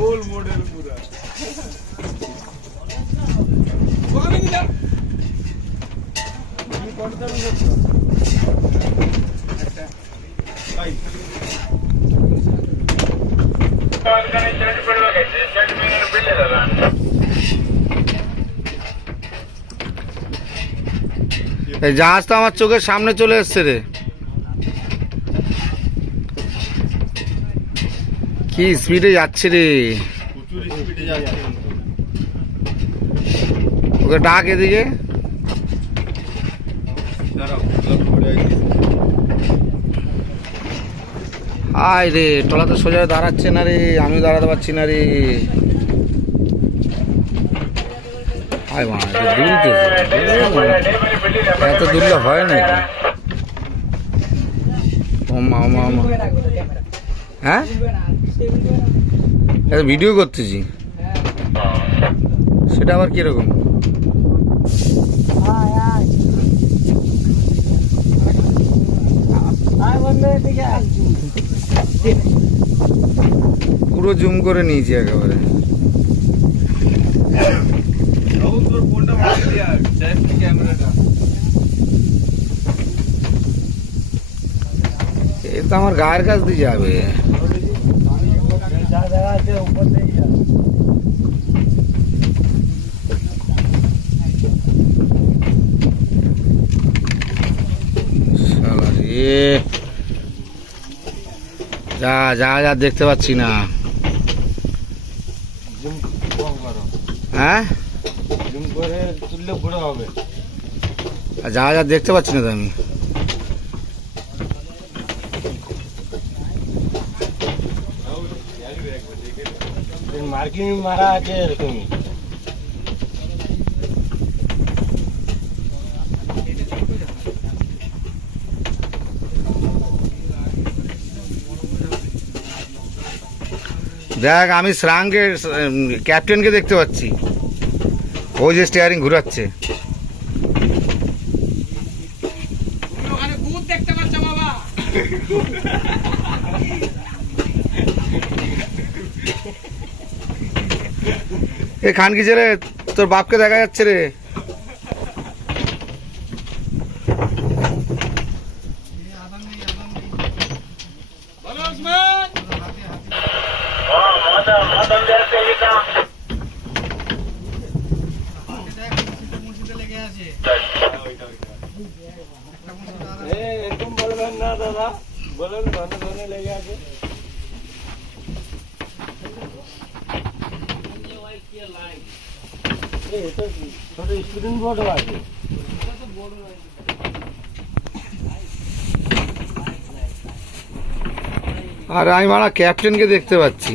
গোল model পুরা এই জাহাজ তো আমার চোখের সামনে চলে এসছে রে। কি স্পিডে যাচ্ছে রে, ওকে ডাক এদিকে। আয় রে, টলা তো সোজা দাঁড়াচ্ছে না রে, আমিও দাঁড়াতে পারছি না রে। আয় মা, এত দূরে হয় নাকি? হ্যাঁ, ভিডিও করতেছি, সেটা আবার কিরকম? পুরো জুম করে নিয়েছি একেবারে। এ তো আমার গায়ের কাছ দিয়ে যাবে। যা যা যা দেখতে পাচ্ছি না। হ্যাঁ, যা যা দেখতে পাচ্ছি না তো আমি। মার্কিং মারা আছে এরকমই। দেখ, আমি শ্রাঙ্গের ক্যাপ্টেনকে দেখতে পাচ্ছি, ওই যে স্টিয়ারিং ঘুরাচ্ছে। এ খানকি ছেলে, তোর বাপকে দেখা যাচ্ছে রে। এরকম বলবেন না দাদা, বলেন ধনে ধনে লেগে আছে। ছোট স্টুডেন্ট বোর্ডও আছে। আর আমি মারা ক্যাপ্টেনকে দেখতে পাচ্ছি।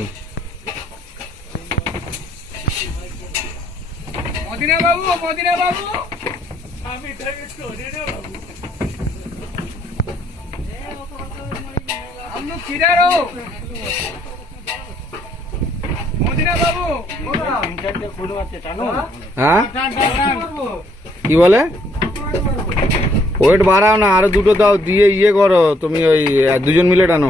মদিনা বাবু, মদিনা বাবু, হ্যাঁ, কি বলে? ওয়েট বাড়াও না, আরো দুটো দাও, দিয়ে ইয়ে করো তুমি, ওই দুজন মিলে টানো।